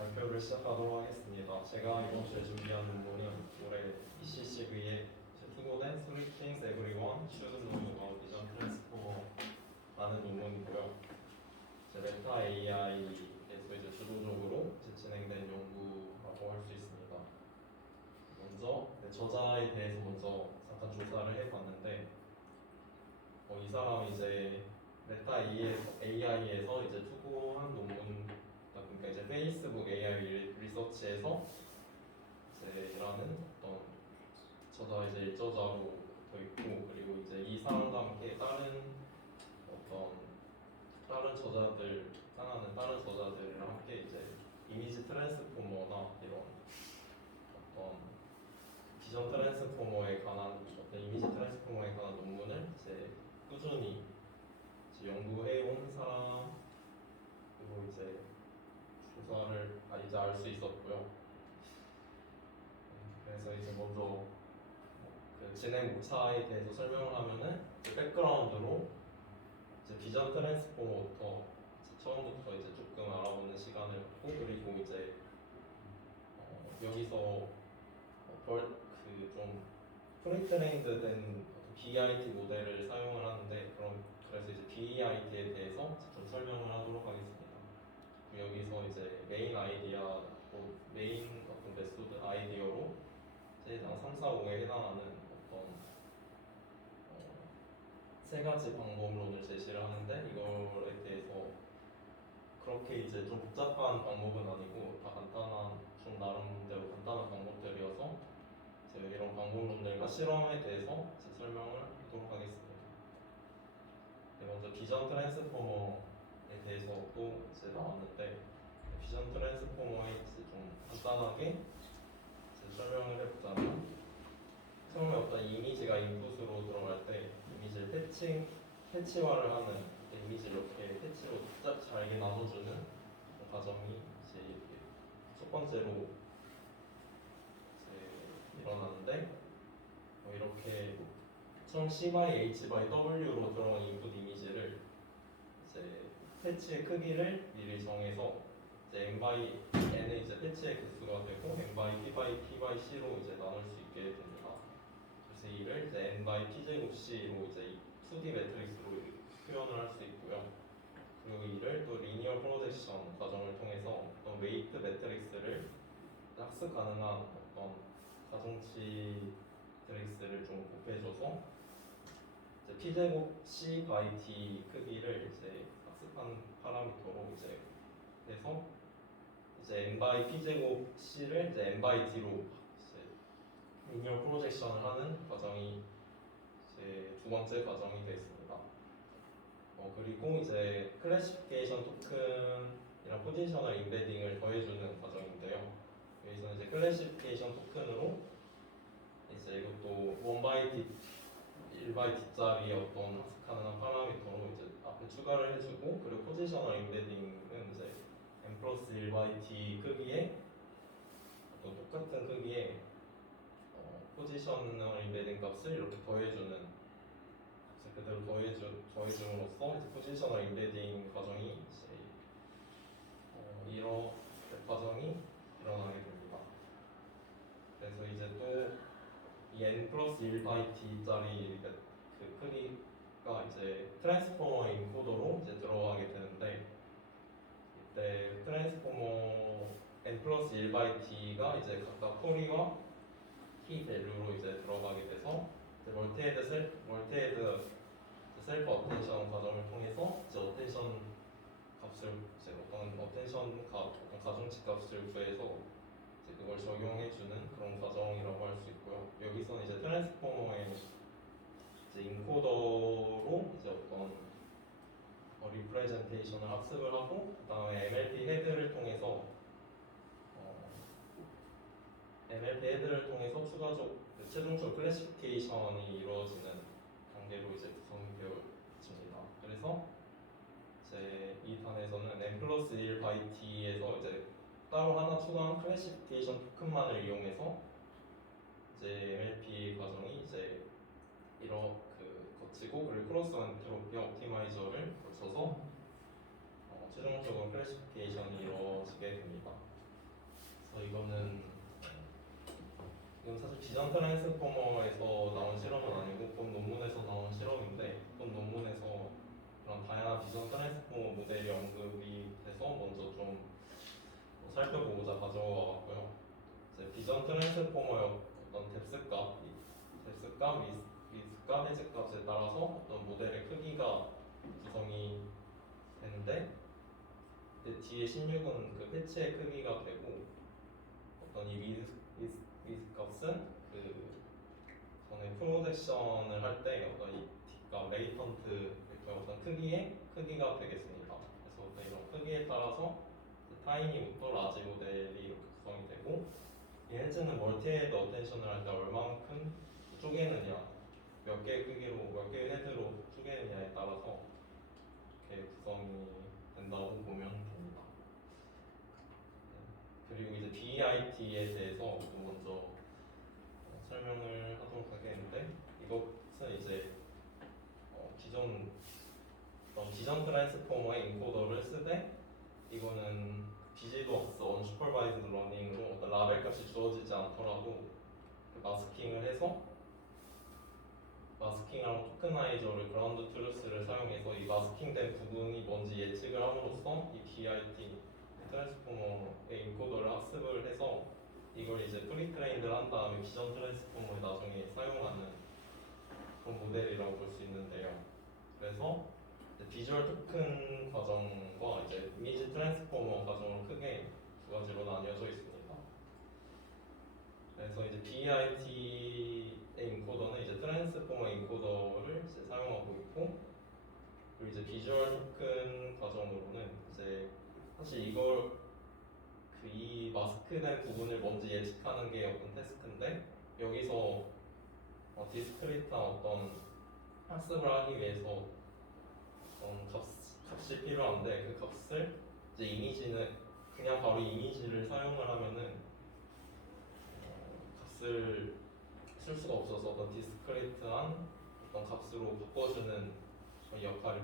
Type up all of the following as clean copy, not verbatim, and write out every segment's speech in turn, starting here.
발표를 시작하도록 하겠습니다. 제가 이번 주에 준비한 논문은 올해 ECCV에 투고된 Three Things Everyone Should Know About Vision Transformer라는 논문이고요. 메타 AI에서 이제 주도적으로 진행된 연구라고 할 수 있습니다. 먼저 저자에 대해서 먼저 잠깐 조사를 해봤는데, 이 사람이 이제 메타 AI에서 이제 투고한 논문, 그러니까 이제 페이스북 AI 리서치에서 이제 일하는 어떤 저자 이제 일저자로 돼 있고, 그리고 이제 이 사람과 함께 다른 저자들 상하는 다른 저자들이랑 함께 이제 이미지 트랜스포머나 이런 어떤 비전 트랜스포머에 관한 어떤 이미지 트랜스포머에 관한 논문을 이제 꾸준히 이제 연구해온 사람으로 이제 조사를 이제 알 수 있었고요. 그래서 이제 먼저 그 진행 목차에 대해서 설명을 하면은 이제 백그라운드로 이제 비전 트랜스포머부터 처음부터 이제 조금 알아보는 시간을 갖고, 그리고 이제 여기서 좀 프리트레인드 된 BIT 모델을 사용을 하는데, 그래서 이제 BIT에 대해서 좀 설명을 하도록 하겠습니다. 여기서 이제 메인 어떤 메소드 아이디어로 이제 3, 4, 5에 해당하는 어떤 세 가지 방법론을 제시를 하는데, 이거에 대해서 그렇게 이제 좀 복잡한 방법은 아니고 다 좀 나름대로 간단한 방법들이어서 이제 이런 방법론들과 실험에 대해서 이제 설명을 하도록 하겠습니다. 먼저 비전 트랜스포머에 대해서 또 이제 나왔는데, 비전 트랜스포머에 이제 좀 간단하게 이제 설명을 해보자면, 처음에 어떤 이미지가 인풋으로 들어갈 때 이미지를 패치화를 하는, 이미지를 이렇게 패치로 잘게 나눠주는 과정이 이제 첫 번째로 이제 일어나는데, 이렇게 처음 C by H by W로 들어간 인풋 이미지를 이제 패치의 크기를 미리 정해서 이제 N by N은 이제 패치의 개수가 되고 N by P by P by C로 이제 나눌 수 있게 됩니다. 그래서 이를 이제 N by P 제곱 C로 이제 2D 매트릭스로 표현을 할 수 있고요. 그리고 이를 또 리니어 프로젝션 과정을 통해서 어떤 웨이트 매트릭스를 학습 가능한 어떤 가중치 매트릭스를 좀 곱해줘서 이제 P제곱 C by D 크기를 이제 학습한 파라미터로 이제 해서 이제 N by P제곱 C를 이제 N by D로 이제 리니어 프로젝션을 하는 과정이 이제 두 번째 과정이 되겠습니다. 그리고 이제 클래시피케이션 토큰이랑 포지셔널 임베딩을 더해주는 과정인데요. 여기서는 이제 클래시피케이션 토큰으로 이제 이것도 1바이트짜리 어떤 학습 가능한 파라미터로 이제 앞에 추가를 해주고, 그리고 포지셔널 임베딩은 이제 n 플러스 1바이트 크기의 어떤 똑같은 크기의 포지셔널 임베딩 값을 이렇게 더해주는, 그대로 더해줌으로써 이제 포지셔널 임베딩 과정이 이제 이런 과정이 일어나게 됩니다. 그래서 이제 또 이 n 플러스 1바이트짜리 그 크기가 이제 트랜스포머 인코더로 이제 들어가게 되는데, 이때 트랜스포머 n 플러스 1바이트가 이제 각각 포리와 키 밸류로 이제 들어가게 돼서 멀티헤드 셀프 어텐션 과정을 통해서 이제 어텐션 값을 이제 어떤 가중치 값을 구해서 이제 그걸 적용해주는 그런 과정이라고 할 수 있고요. 여기서는 이제 트랜스포머의 이제 인코더로 이제 어떤 리프레젠테이션을 학습을 하고, 그 다음에 MLP 헤드를 통해서 최종적 클래시피케이션이 이루어지는 단계로 이제 구성되어집니다. 그래서 이제 이 단에서는 n 플러스 1 바이트에서 이제 따로 하나 추가한 클래시피케이션 토큰만을 이용해서 이제 MLP 과정이 이제 거치고, 그리고 크로스 엔트로피 옵티마이저를 거쳐서 최종적으로 클래시피케이션이 이루어지게 됩니다. 이건 사실 비전 트랜스포머에서 나온 실험은 아니고 본 논문에서 나온 실험인데 본 논문에서 그런 다양한 비전 트랜스포머 모델이 언급이 돼서 먼저 좀 살펴보고자 가져와 왔고요. 이제 비전 트랜스포머의 어떤 뎁스값, 위스값, 해즈값에 따라서 어떤 모델의 크기가 구성이 되는데 뒤에 16은 그 패치의 크기가 되고 어떤 이 위스값은 그 전에 프로젝션을 할 때 어떤 이 그러니까 레이턴트 어떤 크기가 되겠습니다. 그래서 어떤 이런 크기에 따라서 타이니부터 라지 모델이 이렇게 구성이 되고 이 헤즈는 멀티헤드 어텐션을 할 때 얼만큼 쪼개느냐 몇 개의 크기로 몇 개의 헤드로 쪼개느냐에 따라서 이렇게 구성이 된다고 보면 됩니다. 그리고 이제 BIT에 대해서 먼저 설명을 하도록 하겠는데 이것은 이제 기존 트랜스포머의 인코더를 쓰되 이거는 비지도학스 언슈퍼바이즈드 러닝으로 어떤 라벨 값이 주어지지 않더라도 마스킹을 해서 마스킹하고 토크나이저를 그라운드 트루스를 사용해서 이 마스킹된 부분이 뭔지 예측을 함으로써 이 BIT 트랜스포머의 인코더를 학습을 해서 이걸 이제 프리트레인드를 한 다음에 비전 트랜스포머에 나중에 사용하는 그런 모델이라고 볼 수 있는데요. 그래서 비주얼 토큰 과정과 이제 이미지 트랜스포머 과정으로 크게 두 가지로 나뉘어져 있습니다. 그래서 이제 BIT의 인코더는 이제 트랜스포머 인코더를 이제 사용하고 있고, 그리고 이제 비주얼 토큰 과정으로는 이제 사실 이걸 이 마스크된 부분을 뭔지 예측하는 게 어떤 테스트인데 여기서 디스크리트한 어떤 학습을 하기 위해서 값이 필요한데 그 값을 이제 이미지는 그냥 바로 이미지를 사용을 하면은 값을 쓸 수가 없어서 어떤 디스크리트한 어떤 값으로 바꿔주는 역할을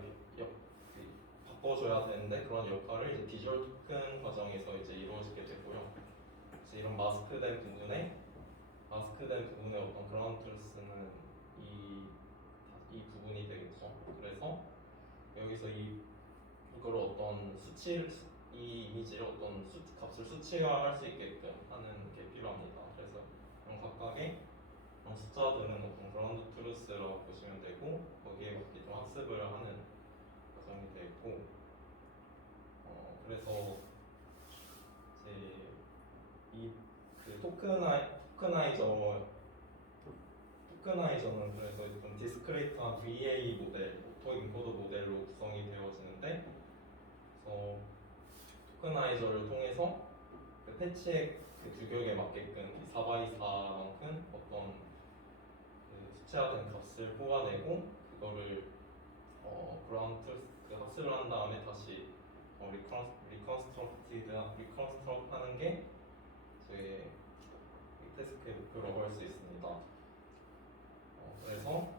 바꿔줘야 되는데 그런 역할을 이제 비주얼 토큰 과정에서 이제 이루어지게 되고요. 그래서 이런 마스크된 부분에 어떤 그라운드 트루스는 이 부분이 되겠죠. 그래서 여기서 이걸 어떤 이 이미지를 어떤 값을 수치화할 수 있게끔 하는 게 필요합니다. 그래서 이런 각각의 숫자들은 어떤 그라운드 트루스라고 보시면 되고 거기에 맞게 좀 학습을 하는 과정이 되고 그래서 이제 이그 토크나이저는 그래서 좀 디스크레이트한 VA 모델, 오토 인코더 모델로 구성이 되어지는데, 그래서 토크나이저를 통해서 그 패치의 그 규격에 맞게끔 4x4만큼 어떤 그 수치화된 값을 뽑아내고 그거를 그라운드 그 학습을 한 다음에 다시 리컨스트럭트 하는 게 저희 테스크의 목표라고 할 수 있습니다. 그래서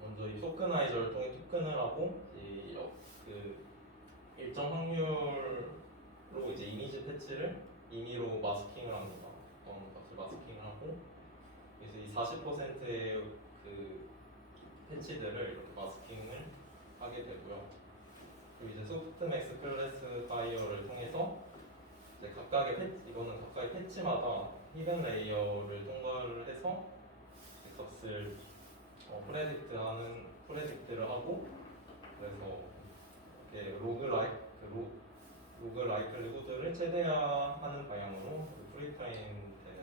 먼저 이 토크나이저를 통해 토큰을 하고 그 일정 확률로 이제 이미지 패치를 임의로 마스킹을 합니다. 어떤 값을 마스킹을 하고 그래서 이 40%의 그 패치들을 이렇게 마스킹을 하게 되고요. 그리고 이제 소프트맥스 클래스파이어를 통해서 이제 이거는 각각의 패치마다 히든 레이어를 통과를 해서 값을 프레딕트를 하고 그래서 이렇게 로그 라이클리후드를 최대화하는 방향으로 프리트레인 되는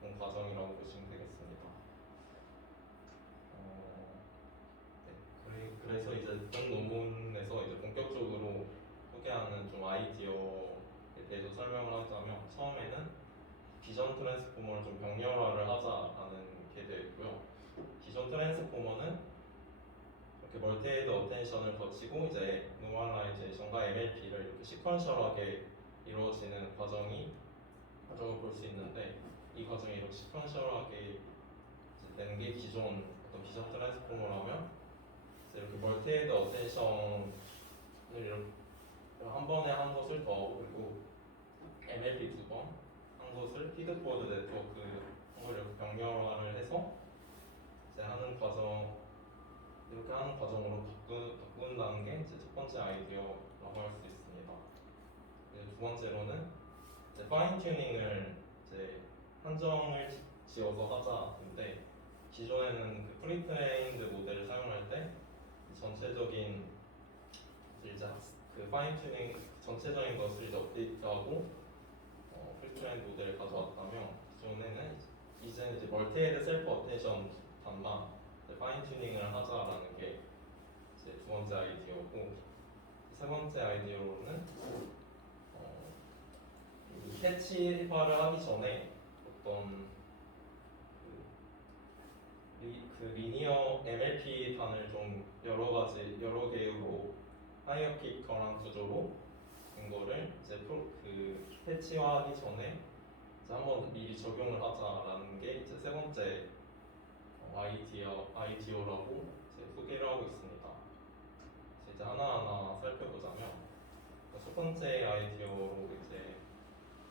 그런 과정이라고 보시면 되겠습니다. 네. 그래서 이제 본 논문에서 이제 본격적으로 소개하는 좀 아이디어에 대해서 설명을 하자면 처음에는 비전 트랜스포머를 좀 병렬화를 하자라는 게 되어 있고요. 비전 트랜스포머는 이렇게 멀티헤드 어텐션을 거치고 이제 노멀라이제이션과 MLP를 이렇게 시퀀셜하게 이루어지는 과정을 볼 수 있는데 이 과정이 이렇게 시퀀셜하게 되는 게 기존 어떤 비전 트랜스포머라면 이렇게 멀티헤드 어텐션을 이렇게 한 번에 한 것을 더하고 그리고 MLP 2번 한 것을 피드포워드 네트워크 한 걸 이렇게 병렬화를 해서 이제 하는 과정 이렇게 하는 과정으로 바꾼다는 게 이제 첫 번째 아이디어라고 할 수 있습니다. 이제 두 번째로는 이제 파인 튜닝을 이제 한정을 지어서 하자인데 기존에는 그 프리트레인드 모델을 사용할 때 전체적인 이제 그 파인 튜닝 전체적인 것을 이제 업데이트하고 프리트레인드 모델을 가져왔다면 기존에는 이제는 이제 멀티헤드 셀프 어텐션 단만 파인 튜닝을 하자라는 게 이제 두 번째 아이디어고 세 번째 아이디어로는 이 패치화를 하기 전에 어떤 그 리니어 MLP 단을 좀 여러 개로 하이어키커랑 구조로 된 거를 이제 그 패치화하기 전에 이제 한번 미리 적용을 하자라는 게 이제 세 번째 아이디어라고 이제 소개를 하고 있습니다. 이제 하나하나 살펴보자면 첫 번째 아이디어로 이제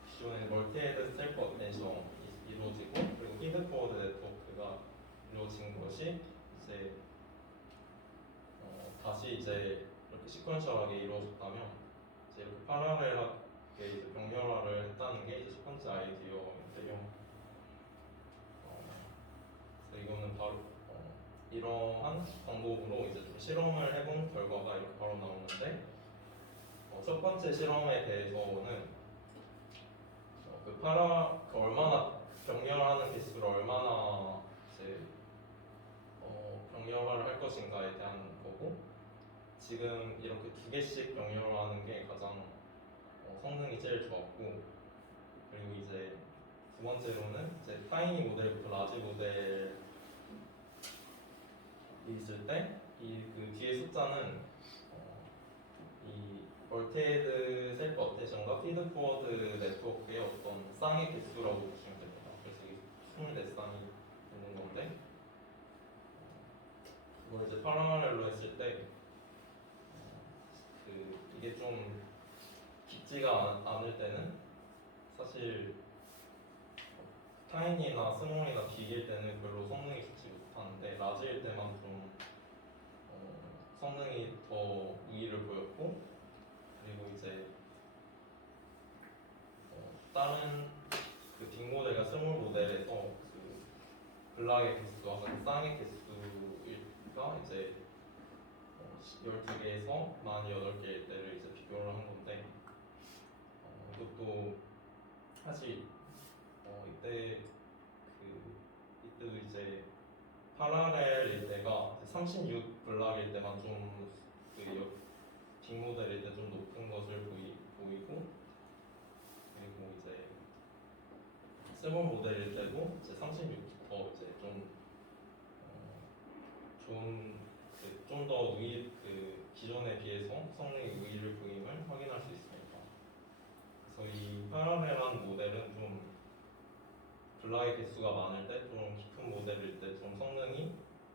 기존에 멀티헤드 셀프 어텐션이 이루어지고 그리고 피드포워드 네트워크가 이루어진 것이 이제 다시 이제 이렇게 시퀀셜하게 이루어졌다면 이제 이렇게 파라렐하게 이제 병렬화를 했다는 게 이제 첫 번째 아이디어인데요. 그래서 이거는 바로 이러한 방법으로 이제 좀 실험을 해본 결과가 이렇게 바로 나오는데 첫 번째 실험에 대해서는 그 얼마나 병렬하는 개수를 얼마나 이제 병렬화를 할 것인가에 대한 거고 지금 이렇게 두 개씩 병렬화하는 게 가장 성능이 제일 좋았고 그리고 이제 두 번째로는 이제 타이니 모델부터 라지 모델이 있을 때 이 그 뒤에 숫자는 이 멀티헤드 셀프 어텐션과 피드포워드 네트워크의 어떤 쌍의 개수라고 보시면 됩니다. 그래서 이게 24쌍이 있는 건데 그걸 이제 파라렐로 했을 때 이게 좀 깊지가 않을 때는 사실 타이니나 스몰이나 빅일 때는 별로 성능이 좋지 못하는데 라지일 때만 좀 성능이 더 우위를 보였고 그리고 이제 다른 그 빅 모델과 스몰 모델에서 그 블락의 개수와 쌍의 개수가 이제 12개에서 48개일 때를 이제 비교를 한 건데 이것도 사실 이때도 이제 파라렐일 때가 36 블락일 때만 좀그 빅모델일 때 좀 높은 것을 보이고 그리고 이제 스몰 모델일 때도 이제 36부터 이제 좀 좋은 좀 더 기존에 비해서 성능의 우위를 보임을 확인할 수 있습니다. 그래서 이 파라렐한 모델은 좀 블락의 개수가 많을 때, 좀 깊은 모델일 때 좀 성능이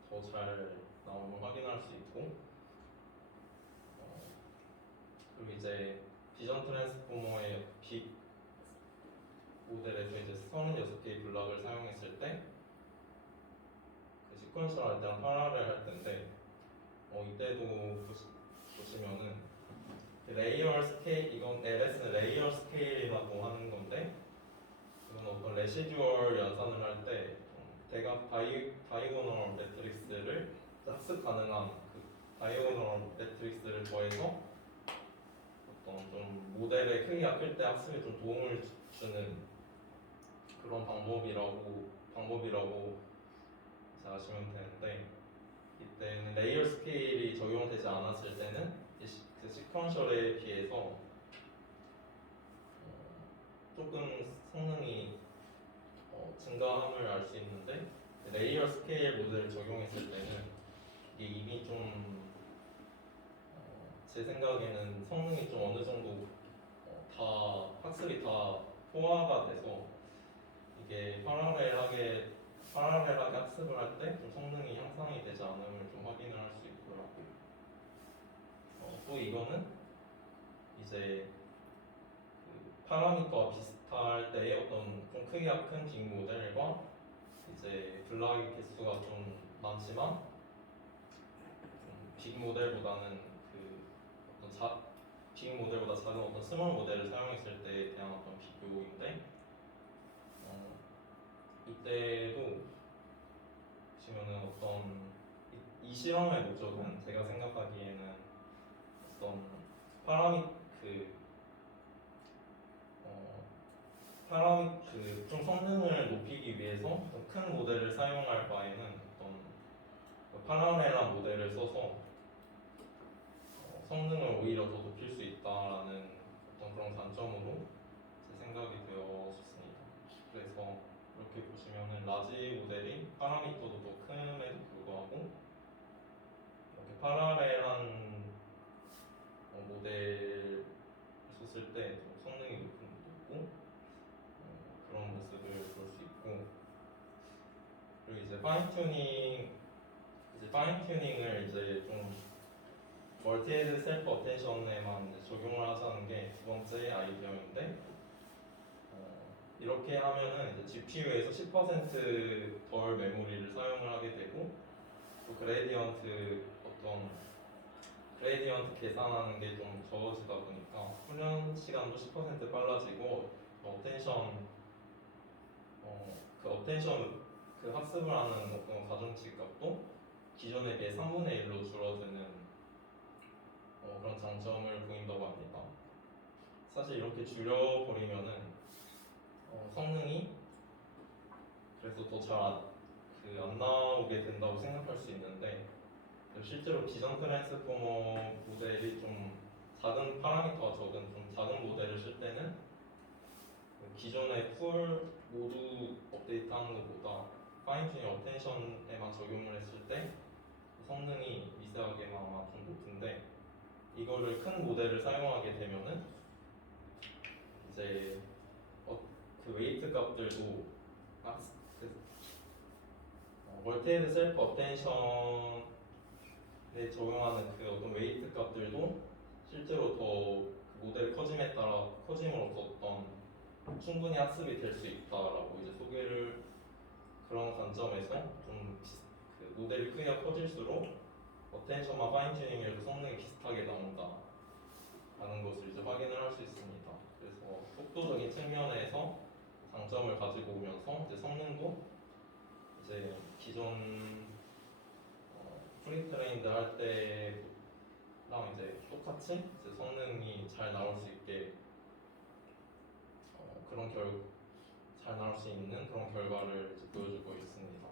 더 잘 나오는 걸 확인할 수 있고 그리고 이제 비전 트랜스포머의 빅 모델에서 이제 36개의 블락을 사용했을 때 그 시퀀셜 할 때랑 파라렐 할 때인데 이때도 보시면은 레이어 스케일 이건 LS는 레이어 스케일이라고 하는 건데 이건 어떤 레시듀얼 연산을 할 때 대각 다이고널 매트릭스를 학습 가능한 그 다이고널 매트릭스를 더해서 어떤 좀 모델의 크기가 클 때 학습에 좀 도움을 주는 그런 방법이라고 이제 아시면 되는데 이때는 레이어 스케일이 적용되지 않았을 때는 그 시퀀셜에 비해서 조금 성능이 증가함을 알 수 있는데 레이어 스케일 모델을 적용했을 때는 이게 이미 좀 제 생각에는 성능이 좀 어느 정도 다 학습이 다 포화가 돼서 이게 파라렐하게 학습을 할 때 좀 성능이 향상이 되지 않음을 좀 확인을 할 수 있고요. 또 이거는 이제 파라미터와 비슷할 때의 어떤 좀 크기가 큰 빅 모델과 이제 블락의 개수가 좀 많지만 빅 모델보다는 그 어떤 빅 모델보다 작은 어떤 스몰 모델을 사용했을 때에 대한 어떤 비교인데 이때도 보시면은 어떤 이 실험의 목적은 제가 생각하기에는 어떤 좀 성능을 높이기 위해서 좀 큰 모델을 사용할 바에는 어떤 파라멜한 모델을 써서 성능을 오히려 더 높일 수 있다라는 어떤 그런 관점으로 제 생각이 되었습니다. 그래서 이렇게 보시면은 라지 모델이 파라미터도 더 큼에도 불구하고 이렇게 파라렐한 모델을 썼을 때 좀 성능이 높고 그런 모습을 볼 수 있고, 그리고 이제 파인 튜닝을 이제 좀 멀티헤드 셀프 어텐션에만 적용을 하자는 게 두 번째 아이디어인데, 이렇게 하면은 이제 GPU에서 10%덜 메모리를 사용을 하게 되고, 또 그레디언트 계산하는 게 좀 적어지다 보니까 훈련 시간도 10% 빨라지고 그 학습을 하는 어떤 가중치 값도 기존에 비해 3분의 1로 줄어드는 그런 장점을 보인다고 합니다. 사실 이렇게 줄여버리면은 성능이 그래서 더 잘 안 나오게 된다고 생각할 수 있는데, 실제로 기존 트랜스포머 모델이 좀 작은 파라미터가 적은 좀 작은 모델을 쓸 때는 기존의 풀 모두 업데이트하는 것보다 파인튜닝 어텐션에만 적용을 했을 때 성능이 미세하게나마 좀 높은데, 이거를 큰 모델을 사용하게 되면은 이제 그 웨이트 값들도 멀티헤드 셀프 어텐션에 적용하는 그 어떤 웨이트 값들도 실제로 더 그 모델이 커짐에 따라 커짐으로써 어떤 충분히 학습이 될 수 있다라고 이제 소개를, 그런 관점에서 좀 그 모델이 크기가 커질수록 어텐션과 파인튜닝에도 성능이 비슷하게 나온다라는 것을 이제 확인을 할 수 있습니다. 그래서 속도적인 측면에서 장점을 가지고 오면서 이제 성능도 이제 기존 프리트레인드 할 때랑 이제 똑같이 이제 성능이 잘 나올 수 있게 잘 나올 수 있는 그런 결과를 이제 보여주고 있습니다.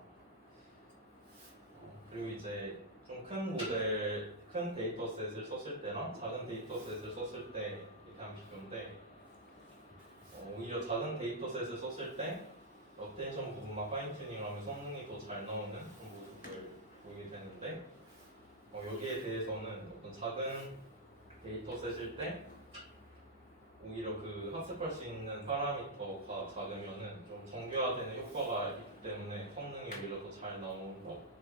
그리고 이제 좀 큰 데이터셋을 썼을 때랑 작은 데이터셋을 썼을 때에 대한 비교인데, 오히려 작은 데이터셋을 썼을 때 어텐션 부분만 파인튜닝을 하면 성능이 더 잘 나오는 그런 모습을 보이게 되는데, 여기에 대해서는 어떤 작은 데이터셋일 때 오히려 그 학습할 수 있는 파라미터가 작으면은 좀 정교화되는 효과가 있기 때문에 성능이 오히려 더 잘 나오고,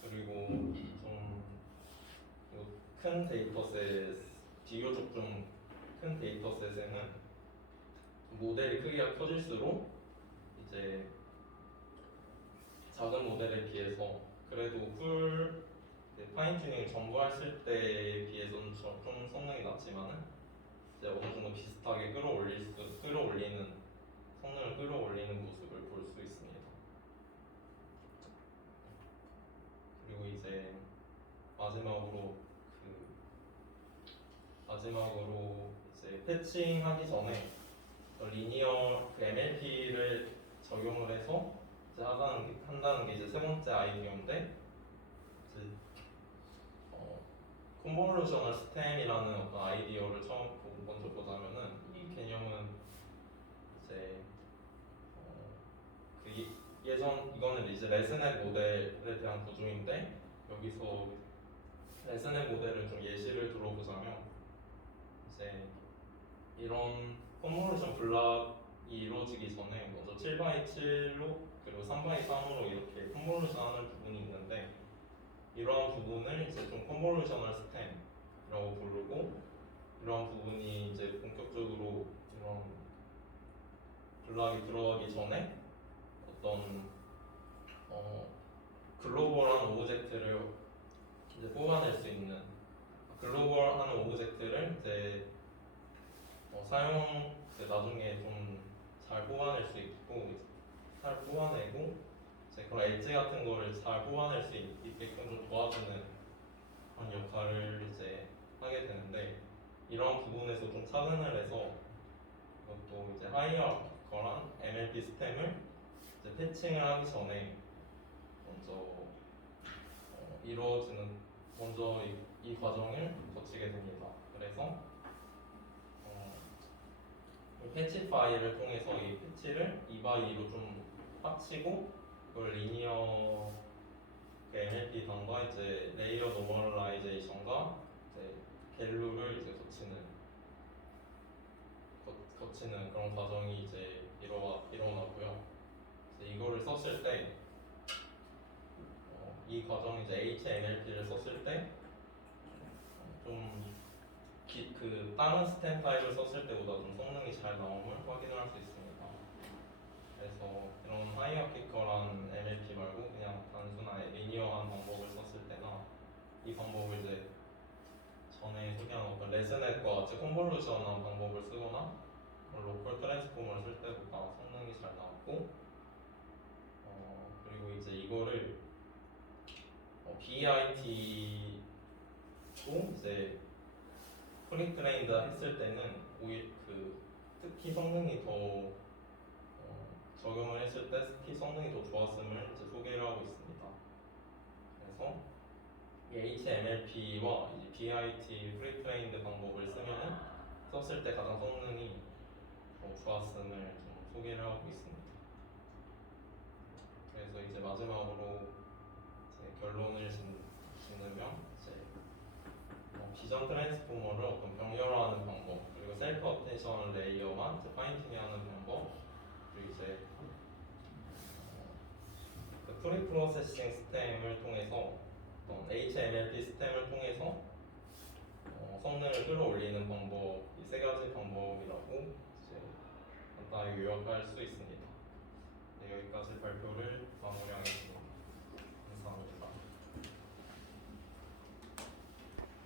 그리고 좀 큰 데이터셋, 비교적 좀 큰 데이터셋에는 모델의 크기가 커질수록 이제 작은 모델에 비해서 그래도 파인튜닝을 전부 했을 때에 비해서는 좀 성능이 낮지만은 이제 어느 정도 비슷하게 성능을 끌어올리는 모습을 볼 수 있습니다. 그리고 이제 마지막으로 이제 패칭하기 전에 리니어 MLP를 적용을 해서 이제 한다는 게 이제 세 번째 아이디어인데, 이제 컨볼루셔널 스템이라는 어떤 아이디어를 먼저 보자면은, 이 개념은 이제 이거는 이제 레스넷 모델에 대한 구조인데, 여기서 레스넷 모델을 좀 예시를 들어보자면, 이제 이런 컨볼루션 블락이 이루어지기 전에 먼저 7x7로 그리고 3x3으로 이렇게 컨볼루션 하는 부분이 있는데, 이러한 부분을 이제 좀 컨볼루셔널 스템이라고 부르고, 이러한 부분이 이제 이제 본격적으로 이런 블락이 들어가기 전에 어떤 글로벌한 오브젝트를 이제 뽑아낼 수 있는 글로벌한 오브젝트를 이제 사용 나중에 좀 잘 뽑아낼 수 있고 잘 뽑아내고 이제 그런 엣지 같은 거를 잘 뽑아낼 수 있게끔 좀 도와주는 그런 역할을 이제 하게 되는데 이런 부분에서 좀 차근을 해서 이것도 이제 하이어커란 MLP 스템을 이제 패칭을 하기 전에 먼저 이루어지는 먼저 이 과정을 거치게 됩니다. 그래서 이 패치 파일을 통해서 이 패치를 2x2로 좀 합치고 그걸 리니어 그 MLP 단과 이제 레이어 노멀라이제이션과 이제 갤루를 이제 거치는 그런 과정이 이제 일어나고요. 이제 이거를 썼을 때 이 과정 이제 HMLP를 썼을 때 좀 그 다른 스템 파일을 썼을 때보다 좀 성능이 잘 나옴을 확인을 할 수 있습니다. 그래서 이런 하이어키컬한 MLP 말고 그냥 단순한 리니어한 방법을 썼을 때나 이 방법을 이제 전에 소개한 어떤 레스넷과 컨볼루션한 방법을 쓰거나 로컬 트랜스포머를 쓸 때보다 성능이 잘 나왔고 그리고 이제 이거를 BIT도 이제 프리트레인드 했을 때는 오히려 특히 성능이 더 적용을 했을 때 특히 성능이 더 좋았음을 이제 소개를 하고 있습니다. 그래서 이 HMLP와 이제 BIT 프리트레인드 방법을 쓰면은 썼을 때 가장 성능이 더 좋았음을 좀 소개를 하고 있습니다. 그래서 이제 마지막으로 이제 결론을 짓는면 이제 비전 트랜스포머를 어떤 병렬화하는 방법, 그리고 셀프 어텐션 레이어만 이제 파인튜닝하는 방법, 그리고 이제 그 프리 프로세싱 시스템을 통해서 어떤 HMLP 시스템을 통해서 성능을 끌어올리는 방법, 이 세 가지 방법이라고 이제 간단히 요약할 수 있습니다. 네, 여기까지 발표를 마무리하겠습니다.